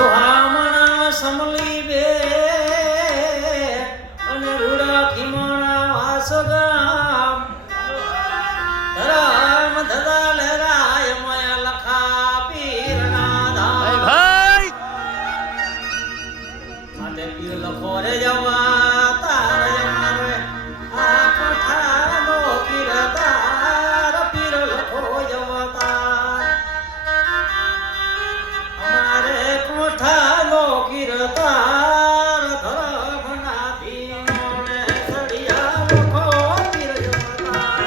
સુહામણા સમલી બે અને રૂડા ખીમણા વાસગામ ધરમ ધદા લહેરાય મય લખા પીરના ધામ ભાઈ માટે પીર લખો રે જવા તારે મારે આ કોઠાનો પીરદાર પીર લખો જવા તાર અમારે કોઠાનો પીરદાર ધર્મના ભીમોને સળિયા લખો પીર જવા તાર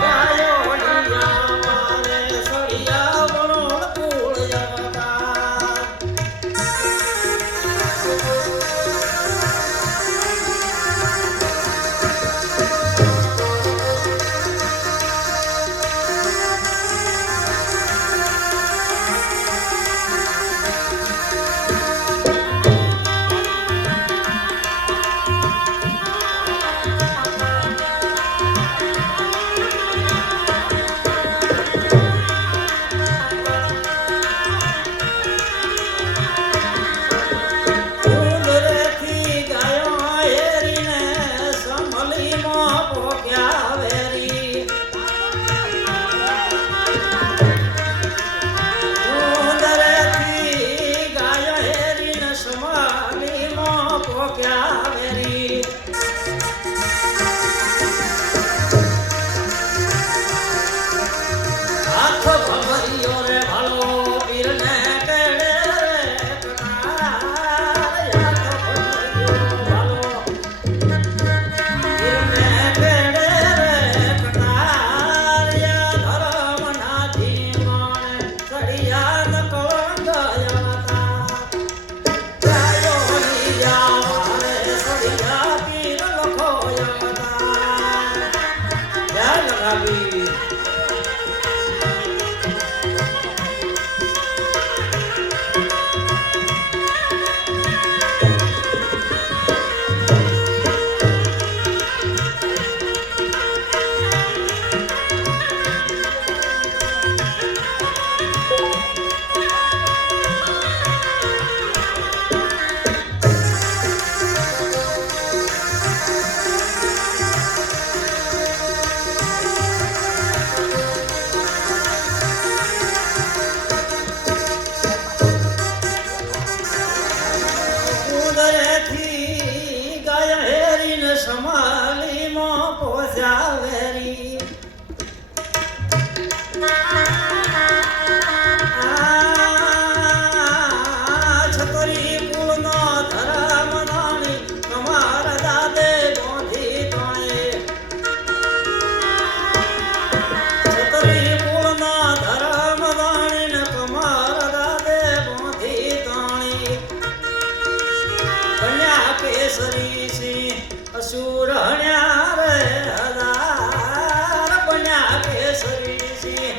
ગાયો મારે સળિયા વણોળ કુળ જવા તાર ઉંદરેથી ગાયો હેરીને સમલીમાં પોગ્યા વેરી ઉંદરેથી ગાયો હેરીને સમલીમાં પોગ્યા વેરી હાથ ભમરિયો રે ભાલો પીરને કેડે રે કટાર હાથ ભમરિયો ભાલો પીરને કેડે રે કટાર યા ધર્મના ધીમાને સળિયા ન કળંગ જવતા ગાયો લીયા મારે સળિયા પીર લખો જવતા જય લગાવી ઉંદરેથી ગાય હેરીને સમાલીમાં પોસ્યા વેરી છતરી કુળનો ધરમ દાણી કમાર દાદે ગોંધી તોય છતરી કુળનો ધરમ દાણી ને કમાર દાદે ગોંધી તોણી કન્યા કેસરી સિંહ અસુર હણ્યા રે હજાર બન્યા કેસરી સિંહ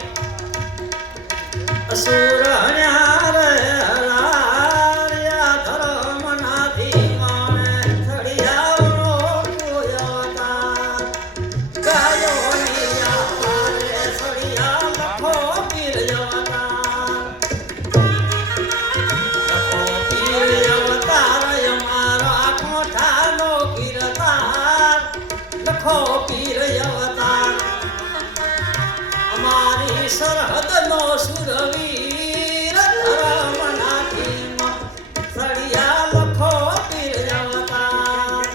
અસુર હણ્યા રે હજાર યા ધર્મના ધીમાને સળિયા વણોળ કુળ જવતા ગાયો લીયા મારે સળિયા લખો પીર જવતા લખો પીર અવતાર અમારા કોઠાનો પીરદાર લખો પીર અવતાર અમારી સરહદનો સુરવીર ધર્મના ધીમા સળિયા લખો પીર અવતાર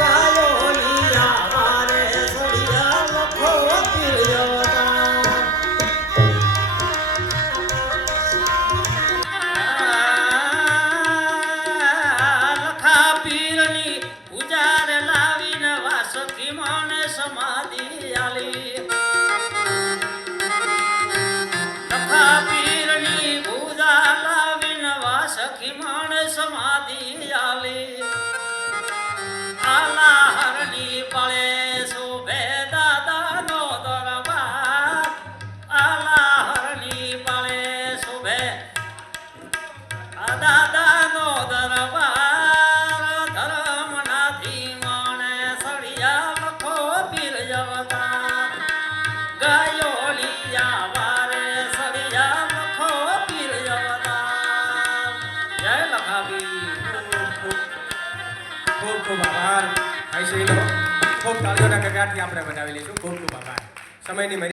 ગાયો લીયા મારે સળિયા લખો પીર અવતાર લખા પીરની ઉજાર લાવીને વાસકી માને સમાધિ આલી લખા પીરની ઉજાર લાવીને વાસકી માને સમાધિ આલી આલા હરની પળે શોભે દાદાનો દરબાર આલા હરની પળે શોભે દાદાનો દરબાર ધર્મના ધીમાને સળિયા લખો પીર જવતા ગાયો લીયા વારે સળિયા લખો પીર જવતા ખૂબ આભાર. આઈ સી લો ખૂબ તાળીઓના ગગડાટથી આપણે બનાવી લઈશું. ખૂબ ખૂબ આભાર. સમયની